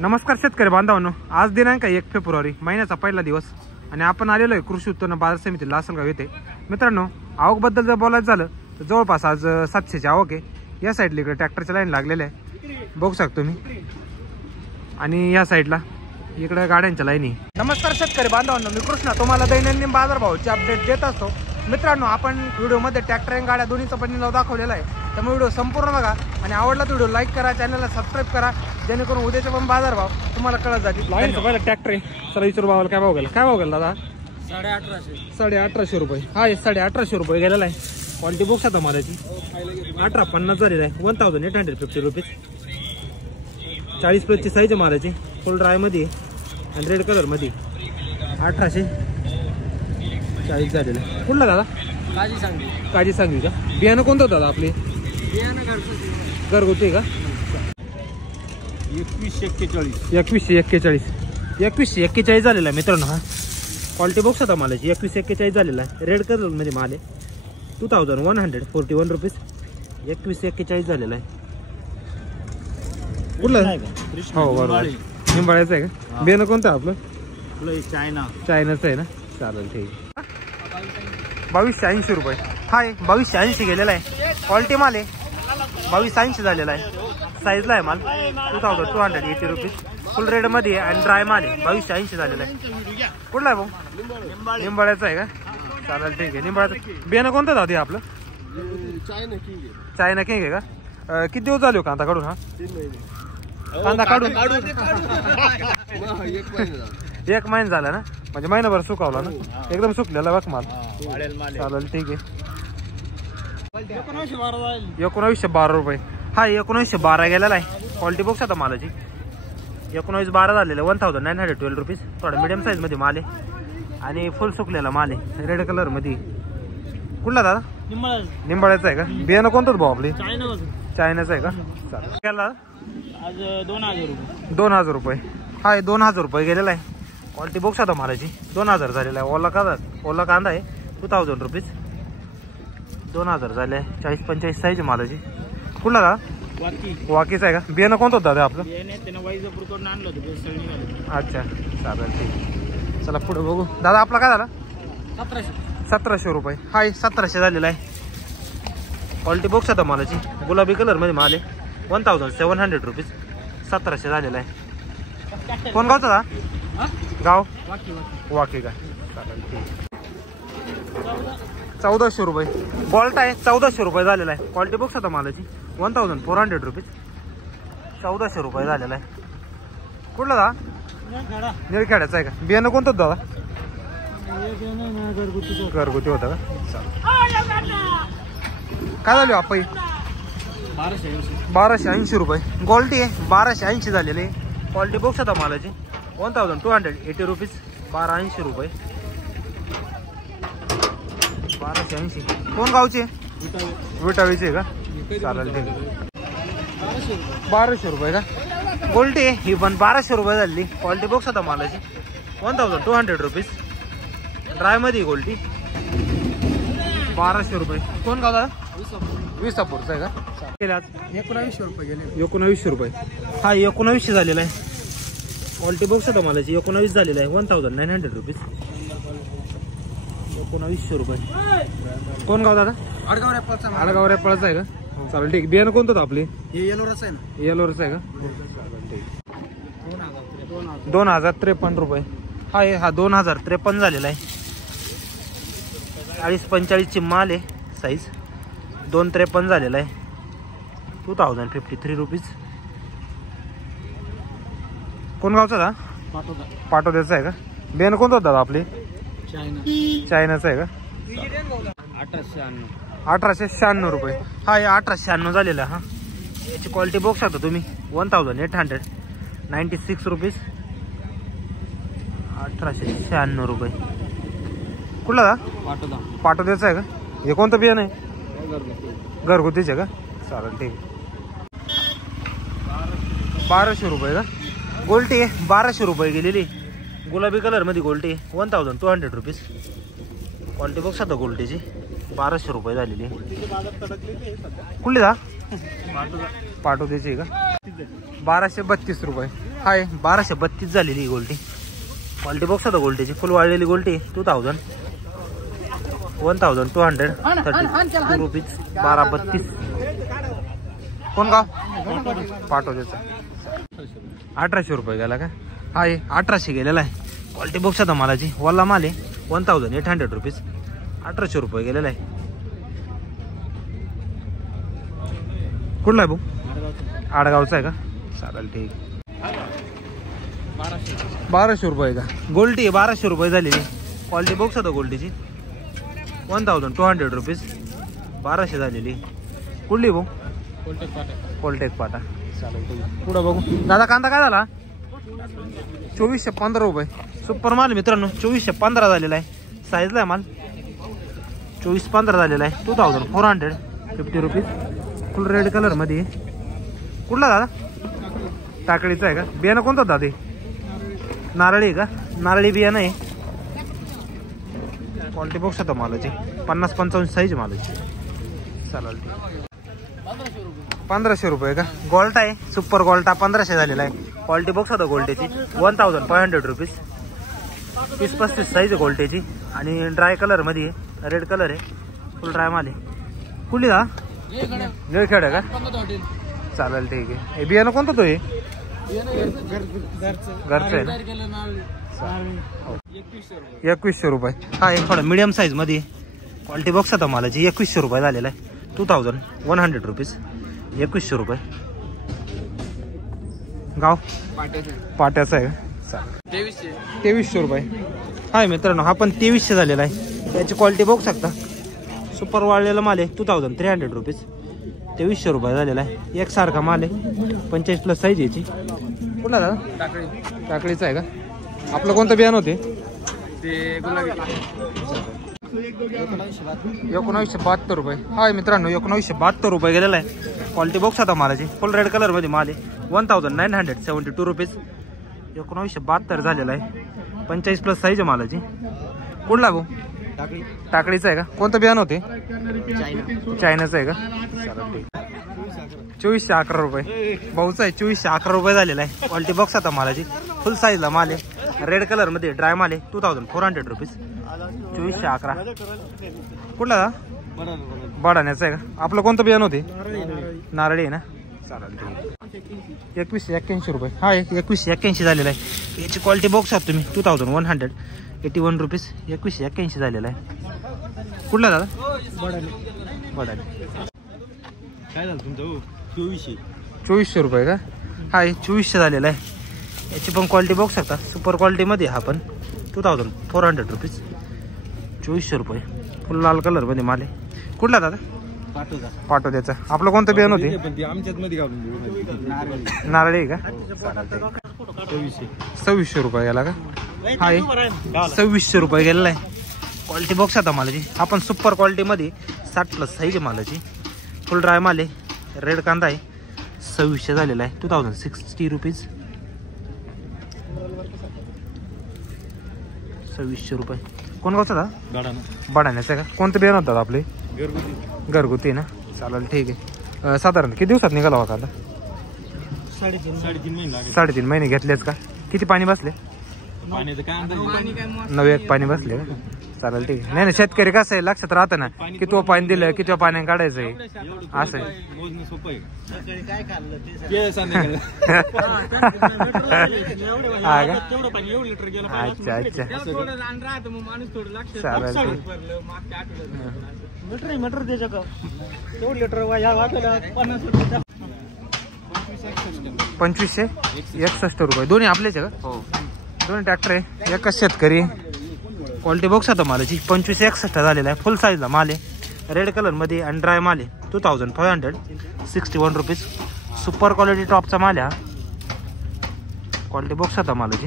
नमस्कार शेतकरी बांधवांनो, आज दिनांक 1 फेब्रुवारी महिन्याचा पहिला दिवस आणि आपण आलेलो आहे कृषी उत्पन्न बाजार समिती लासलगाव येथे। मित्रांनो, आवकबद्दल जर बोलायचं झालं तर जवळपास आज 700ची आवक आहे। या साईडला इकडे ट्रॅक्टरच्या लाईन लागलेल्या आहे, बघू शकता तुम्ही, आणि या साईडला इकडे गाड्यांच्या लाईन आहे। नमस्कार शेतकरी बांधवांनो, मी कृष्णा तुम्हाला दैनंदिन बाजारभावाची अपडेट देत असतो। मित्रांनो, आपण व्हिडिओमध्ये ट्रॅक्टर आणि गाड्या दोन्हीचा पण निलाव दाखवलेला आहे, त्यामुळे व्हिडिओ संपूर्ण बघा आणि आवडला तर व्हिडिओ लाईक करा, चॅनलला सबस्क्राईब करा, जेणेकरून उद्याचे पण बाजारभाव तुम्हाला कळत जातील। पहिला ट्रॅक्टर आहे, चला विचारू भावाला काय भाव गेला। काय भाव गेला दादा? 1850 रुपये। हा, 1850 रुपये गेलेला आहे। क्वालिटी बॉक्स आता मारायची 1850 झालेला आहे, 1850 रुपीज। 40+ साईज मारायची, फुल ड्राय मध्ये आणि रेड कलर मध्ये 1840 झालेला आहे। कुठला दादा? काजी सांगली का? बियाणं कोणतं दादा आपले? घरगुती का? 2141 झालेला आहे मित्रांनो। हा क्वालिटी बॉक्स होता मालाची 2141 झालेला आहे, रेड कलर मध्ये माल आहे। 2141 रुपीज, 2141 झालेला आहे। कुठला? हो बरोबर, निंबाळ्याचं आहे का? बियाणं कोणतं आपलं? चायनाचं आहे ना? चालेल, ठीक आहे। 2280 रुपये। हा, 2280 गेलेला आहे, क्वालिटी माल आहे। 2280 झालेला आहे, साईजला आहे माल। 2280 रुपीज, फुल रेड मध्ये आणि ड्राय माल आहे। 2280 झालेला आहे। कुठला आहे भाऊ? निंबाळ्याचा आहे का? चालेल, ठीक आहे। निंबाळ्याचं बियाणं कोणतं दादी आपलं? चायना किंग आहे का? किती दिवस झाले हो कांदा काढून? हा, कांदा काढून 1 महिना झाला ना, म्हणजे महिनाभर सुकावला ना, एकदम सुकलेला बघ माल। चालेल, ठीक आहे। 1912 रुपये। हा, 1912 गेलेला आहे, क्वालिटी बॉक्स आता मालाची 1912 झालेला, 1912 रुपीज। थोडा मिडियम साईज मध्ये माल आहे आणि फुल सुकलेला माल आहे, रेड कलर मध्ये। कुठला दादा? निंबाळ्याचा आहे का? बियाणं कोणतं भाऊ आपली? चायनाचं आहे का? चालेल, केला 2000 रुपये। हा, 2000 रुपये गेलेला आहे, क्वालिटी बॉक्स आता मालाची 2000 झालेला आहे। ओला कांदा आहे, 2000 रुपीज, 2000 झाले आहे। 40-45 साईज मालाची। कुठला दादा? वाकीचा आहे का? बियाणं कोणतं दादा आपलं? अच्छा, चालेल, ठीक। चला पुढे बघू दादा, आपला काय झाला? 1700 रुपये। हा, 1700 झालेला आहे, क्वालिटी बॉक्स आता मालाची, गुलाबी कलर मध्ये माल आहे। 1700 रुपीज, 1700 झालेला आहे। कोण गावचा दादा? गाव वाकी का? चालेल, ठीक। 1400 रुपये बॉल्ट आहे, 1400 रुपये झालेला आहे, क्वालिटी बॉक्स आता मालाची 1400 रुपीज, 1400 रुपये झालेला आहे। कुठला दादा? निळखेड्याचा आहे का? बियाणं कोणतं दादा? घरगुती होता का? काय झालं आपण? 1280 रुपये क्वालिटी आहे, 1280 झालेले, क्वालिटी बॉक्स आता मालाची 1280 रुपीज, 1280 रुपये, 1280। कोण गावचे? विटावीचे का? चालेल, ठीक आहे। 1200 रुपये का? गोल्टी आहे ही पण 1200 रुपये झाली, क्वालिटी बॉक्स आता मालाची 1200 रुपीज, ड्राय मध्ये गोल्टी 1200 रुपये। कोण गाव दादा? विसापूरचा आहे का? 1900 रुपये गेले। 1900 रुपये। हा, 1900 झालेला आहे, क्वालिटी बॉक्स आता मालाची 19 झालेला आहे, 1900 रुपीज, 1900 रुपये। कोण गाव दादा? आडगाव रेपाळचा आहे का? चालेल, ठीक। बियाणं कोणतं होतं आपले? येलोरच आहे ना? येलोरच आहे का? चालेल, ठीक। 2053 रुपये। हा, 2053 झालेला आहे, 40-45 ची माल आहे, साईज 253 झालेला आहे, 2053 रुपीज। कोण गावचा दादा? पाटोद्याचा आहे का? बियाणं कोणतं होतं दादा आपले? चायनाचं आहे का? 1896 रुपये। हा, 1896 झालेला आहे। हा, याची क्वालिटी बॉक्स आता तुम्ही 1896 रुपीज, 1896 रुपये। कुठला दादा? पाटोद्याचा आहे का? हे कोणतं बियाणं आहे? घरगुतीच आहे का? चालेल, ठीक। 1200 रुपये का? गोल्टी आहे, 1200 रुपये गेलेली, गुलाबी कलर मध्ये गोल्टी आहे, 1200 रुपीज, क्वालिटी बॉक्स आता गोल्टीची 1200 रुपये झालेली। कुठली दा? पाटोद्याची का? 1232 रुपये। हाय 1232 झालेली गोल्टी. क्वालिटी बॉक्स होता गोल्टीची, फुल वाळलेली गोल्टी 1200 रुपीज. 1232. कोण गाव? पाटोद्याचा. 1800 रुपये गेला का? हाय 1800 गेलेला आहे. क्वालिटी बॉक्स होता मालाची, वल्ला माल आहे. 1800 रुपीज. 1800 रुपये गेलेला आहे. कुठला आहे भाऊ? आडगावचा आहे का? चालेल ठीक. 1200 रुपये का? गोल्टी आहे 1200 रुपये झालेली. क्वालिटी बॉक्स होता गोल्टीची 1200 रुपीज. 1200 झालेली. कुठली भाऊ? कोलटेक पाटा. चालेल ठीक. पुढं बघू दादा. कांदा काय झाला? 2415 रुपये. सुपर माल मित्रांनो. 2415 झालेला आहे. साईजला आहे माल. 2415 झालेला आहे. 2450 रुपीज. फुल रेड कलर मध्ये. कुठला दादा? टाकडीचा आहे का? बियाणं कोणतं दादा? नारळी आहे का? नारळी बियाणं आहे. क्वालिटी बॉक्स होता मालाची. 50-55 साईज मालाची. चालेल ठीक. 1500 रुपये का? गोल्टा आहे. सुपर गोल्टा 1500 झालेला आहे. क्वालिटी बॉक्स होता गोल्टेची 1500 रुपीज. 30-35 साईज आहे गोल्टेची आणि ड्राय कलर मध्ये आहे. रेड कलर आहे. फुल ड्राय माल आहे. कुठली हा? निळखेड आहे का? चालेल ठीक आहे. हे बियाणं कोणतं तो? हे घरचं आहे ना? 2100 रुपये. हा एक थोडा मिडियम साईज मध्ये. क्वालिटी बॉक्स होता मालाची. 2100 रुपये झालेला आहे. 2100 रुपीज. 2100 रुपये. गाव पाट्याचा आहे का? चालेल. 2300 रुपये. हाय मित्रांनो, हा पण 2300 झालेला आहे. त्याची क्वालिटी बघू शकता. सुपर वाळलेला माल आहे. 2300 रुपीज. 2300 रुपये झालेला आहे. एकसारखा माल आहे. 45+ साईज याची. कुठला दादा? टाकडीचा आहे का? आपलं कोणतं बियाणं होते? 1972 रुपये. हाय मित्रांनो, 1972 रुपये गेलेला आहे. क्वालिटी बॉक्स होता मालाची. फुल रेड कलर मध्ये माल आहे. 1972 रुपीज. 1972 झालेला आहे. 45+ साईज आहे मालाची. कुठला भाऊ? टाकडीचा आहे का? कोणतं बियाणं होते? चायनाचं आहे का? 2411 रुपये. भाऊचा आहे. 2411 रुपये झालेला आहे. क्वालिटी बॉक्स होता मालाची. फुल साईजला माल आहे. रेड कलर मध्ये ड्राय माल आहे. 2400 रुपीज. 2411. कुठला? बडाण्याचं आहे का? आपलं कोणतं बियाणं होते? नारळी आहे ना? चालेल. 2181 रुपये. हा 2181 झालेला आहे. याची क्वालिटी बॉक्स आहात तुम्ही. 2181 रुपीज. 2181 झालेला आहे. कुठला दादा? बडाणे. काय झालं तुमचं? 2400 रुपये का? हा 2400 झालेला आहे. याची पण क्वालिटी बॉक्स शकता. सुपर क्वालिटी मध्ये हा पण. 2400 रुपीज. 2400 रुपये. फुल लाल कलर मध्ये माल आहे. कुठला दादा? पाटोद्याचा. आपलं कोणतं बियाणं होते? नारळी आहे का? 2600 रुपये गेला का? हा 2600 रुपये गेलेला आहे. क्वालिटी बॉक्स आता मालाची. आपण सुपर क्वालिटी मध्ये 60+ साईज आहे मालाची. फुल ड्राय माल आहे. रेड कांदा आहे. 2600 झालेला आहे. 2060 रुपीज. 2600 रुपये. कोण गावचा दादा? बडाण्याचा आहे का? कोणतं बियाणं होतं आपले? घरगुती ना? चालेल ठीक आहे. साधारण किती दिवसात निघाला होता आता? 3.5 महिने घेतलेच का? किती पाणी बसले? 9 पाणी बसले का? चालेल ठीक आहे. नाही ना, शेतकरी कसं आहे लक्षात राहतं ना, किती पाणी दिलं, किती पाण्याने काढायचं आहे असं. अच्छा अच्छा. चालेल. 2561 रुपये. दोन्ही आपलेच आहे का? दोन्ही ट्रॅक्टर आहे. एकच शेतकरी. क्वालिटी बॉक्स आता मालाची. 2561 झालेला आहे. फुल साईजला माल आहे. रेड कलर मध्ये आणि ड्राय माल आहे. 2561 रुपीज. सुपर क्वालिटी टॉपचा माल आहे. क्वालिटी बॉक्स आता मालाची.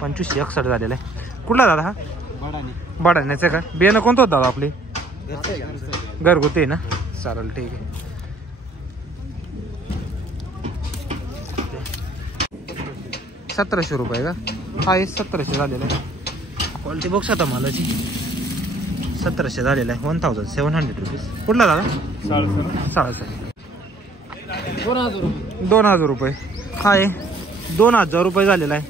2561 झालेला आहे. कुठला दादा हा? बडाण्याचं का? बियाणं कोणतं होतं दादा आपली? घरगुती ना? चालेल ठीक आहे. 1700 रुपये का? हा 1700 झालेला आहे. क्वालिटी बॉक्स आता मालाची. 1700 झालेला आहे. 1700 रुपीज. कुठला दादा? 2000 रुपये. हा 2000 रुपये झालेला आहे.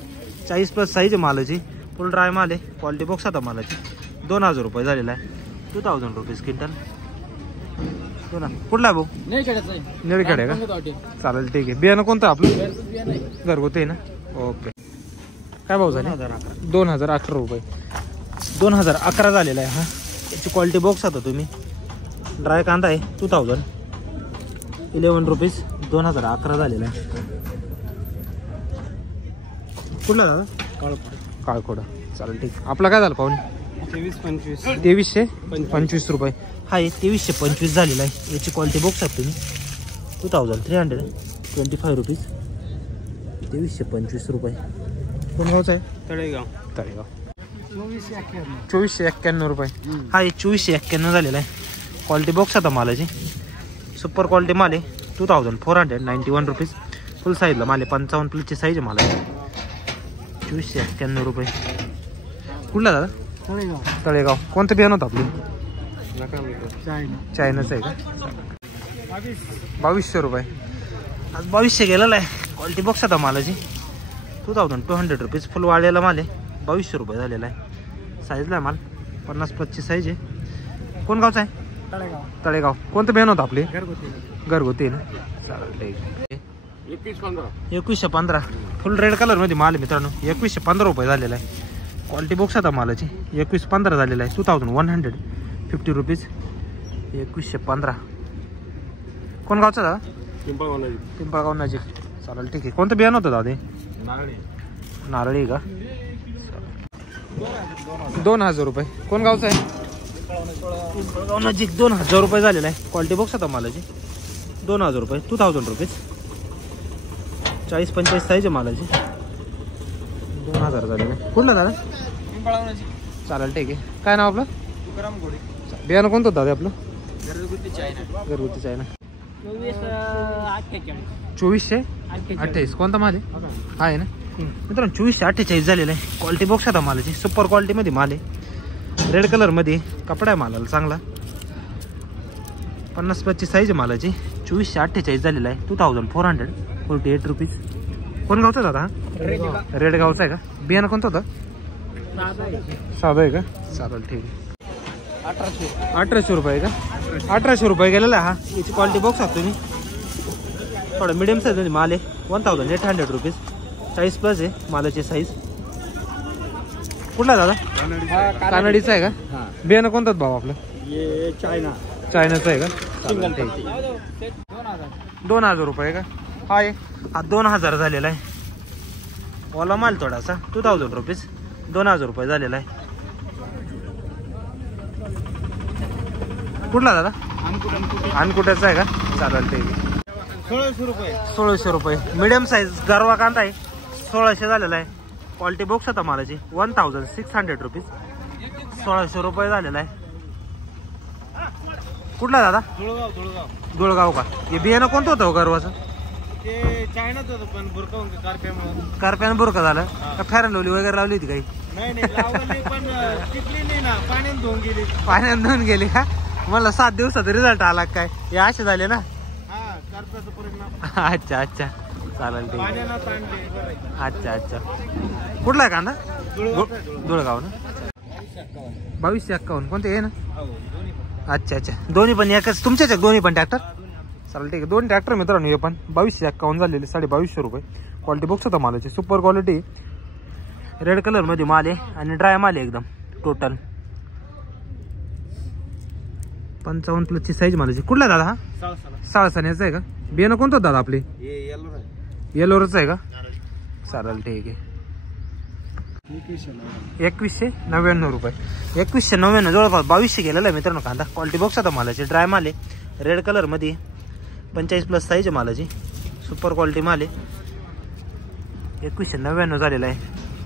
40+ साईज आहे मालाची. फुल ड्राय माल आहे. क्वालिटी बॉक्स आता मालाची. 2000 रुपये झालेला आहे. 2000 रुपीज क्विंटल. कुठला भाऊ? नेरखेड आहे का? चालेल ठीक आहे. बियाणं कोणतं आपलं? घरगुती आहे ना? ओके. काय भाऊ झाले? 2018 रुपये. 2011 झालेला आहे. हा याची क्वालिटी बॉक्स आता तुम्ही. ड्राय कांदा आहे. 2011 रुपीज. 2011 झालेला आहे. कुठला दादा? काळकोडा. चालेल ठीक. आपला काय झालं पाहुणे? 2325 रुपये. हा आहे 2325 झालेला आहे. याची क्वालिटी बॉक्स आहे तुम्ही. 2325 रुपीज. 2325 रुपये. कोण गावचा आहे? तळेगाव. 2491 रुपये. हा आहे 2491 झालेला आहे. क्वालिटी बॉक्स आता मालाची. सुपर क्वालिटी माल आहे. 2491 रुपीज. फुल साईजला माल आहे. 55+ साईज आहे माला. 2491 रुपये. कुठला दादा? तळेगाव. कोणतं बियाणं होतं आपलं? चायनाचं आहे का? 2200 रुपये. आज 2200 गेलेला आहे. क्वालिटी बॉक्स आता मालाची. 2200 रुपीज. फुल वाढलेला माल आहे. 2200 रुपये झालेला आहे. साईजला आहे माल. 50+ साईज आहे. कोण गावचा आहे? तळेगाव. कोणतं बियाणं होतं आपले? घरगुती ना? चालेल ठीक आहे. 2115. फुल रेड कलर मध्ये माल आहे मित्रांनो. 2115 रुपये झालेला आहे. क्वालिटी बॉक्स आता मालाची. 2115 झालेला आहे. 2150 रुपीज. 2115. कोण गावचा दादा? पिंपळगाव नजीक. चालेल ठीक आहे. कोणतं बियाणं होतं दादा? नारळी का? 2000 रुपये. कोण गावचा आहे? पिंपळगाव नजीक. 2000 रुपये झालेला आहे. क्वालिटी बॉक्स आता मालाची. 2000 रुपये. 2000 रुपीज. 40-45 साईज आहे मालाची. 2000 झालेला आहे. कुठला दादा? चालेल ठीक आहे. काय नाव आपलं? बियाणं कोणतं दादा आपलं? घरगुती चायना. 2428. कोणता माल आहे ना मित्रांनो? 2448 झालेला आहे. क्वालिटी बॉक्स आता मालाची. सुपर क्वालिटीमध्ये माल आहे. रेड कलरमध्ये कपडा आहे मालाला चांगला. 50-25 साईज आहे मालाची. 2448 झालेला आहे. 2448 रुपीज. कोण गावचा दादा? रेड गावचा आहे का? बियाणं कोणतं होतं? साधं आहे का? चालेल ठीक आहे. 1800 रुपये का? 1800 रुपये गेलेला हा. याची क्वालिटी बॉक्स आहे तुम्ही. थोडं मिडियम साईज माल आहे. 1800 रुपीज. 40+ आहे मालाची साईज. कुठला दादा? कानडीचा आहे का? बियाणं कोणतं भाऊ आपलं? चायनाचं आहे का? चालेल ठीक आहे. 2000 रुपये का? हा आहे. हा 2000 झालेला आहे. ओला माल थोडासा. 2000 रुपीज. 2000 रुपये झालेला आहे. कुठला दादा? अनकुट्याचा आहे का? चालेल ठीक आहे. 1600 रुपये. मिडियम साईज गरवा कांदा आहे. 1600 झालेला आहे. क्वालिटी बॉक्स होता मालाची. 1600 रुपीज. 1600 रुपये झालेला आहे. कुठला दादा? धुळगाव का? हे बियाणं कोणतं होतं गरवाचं? चायनाच होतं पण बुरका कारप्यानं बुरका झालं का? फॅरन लावली वगैरे लावली होती काही? पाण्यात धुवून गेली का? मला 7 दिवसाचा रिझल्ट आला काय? हे असे झाले ना? अच्छा चालेल ठीक आहे. अच्छा कुठला आहे कांदा? धुळगाव ना? 2251. कोणते आहे ना? अच्छा दोन्ही पण एकच तुमच्याच दोन्ही पण ट्रॅक्टर? चालेल ठीक आहे. 2 ट्रॅक्टर मित्रांनो. हे पण 2251 झालेले. 2250 रुपये. क्वालिटी बॉक्स होता मालाची. Super quality. रेड कलर मध्ये माल आहे आणि ड्राय माल आहे एकदम. टोटल 55+ साईज मालाची. कुठला दादा? हा साळसाण्याचा आहे का? बियाणं कोणतं दादा आपले? येलोरच आहे का? चालेल ठीक आहे. 2199 रुपये. 2199 जवळपास 2200 गेलेला आहे मित्रांनो कांदा. क्वालिटी बॉक्स आता मालाची. ड्राय माल आहे. रेड कलर मध्ये. 45+ साईज आहे मालाची. सुपर क्वालिटी माल आहे. 2199 झालेला आहे.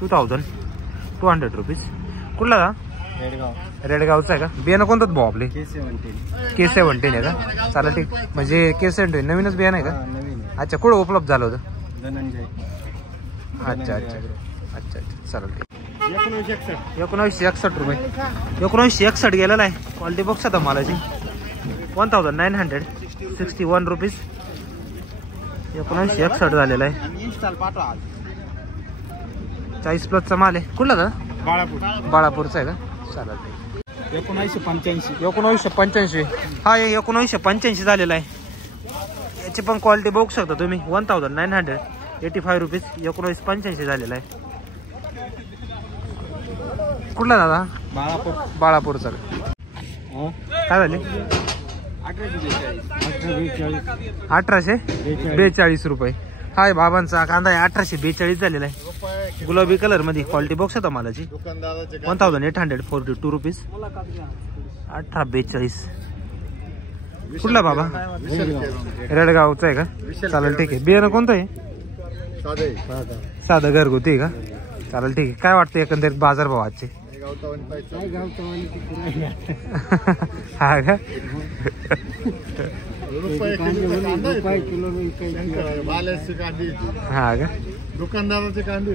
2200 रुपीज. कुठला दादा? रेडगावचा आहे का? बियाणं कोणतं भाऊ आपले? K17 आहे का? चालेल ठीक. म्हणजे K17 नवीनच बियाणं आहे का? अच्छा कुठं उपलब्ध झालं होतं? अच्छा चालेल ठीक. 1961 रुपये. 1961 गेलेला आहे. क्वालिटी बॉक्स आता मालाची. 1961 रुपीज. 1961 झालेला आहे. 40 प्लसचा माल आहे. कुठला दादा? बाळापूर. बाळापूरचा आहे का? चालेल. 1985. 1985. हा हे 1985 झालेला आहे. याची पण क्वालिटी बघू शकता तुम्ही. 1985 रुपीज. 1985 झालेला आहे. कुठला दादा? बाळापूर. बाळापूरचा. काय झाले? 1842 रुपये. हाय बाबांचा कांदा आहे. 1842 झालेला आहे. गुलाबी कलर मध्ये क्वालिटी बॉक्स आहे मालाची. 1842 रुपीज. 1842. कुठला बाबा? रेडगावचा आहे का? चालेल ठीक आहे. बियाणं कोणतं आहे? साधं घरगुती आहे का? चालेल ठीक आहे. काय वाटतं एकंदरीत बाजार भाव आजचे? हा का? बालाची कांदी. हा का? दुकानदाराची कांदी.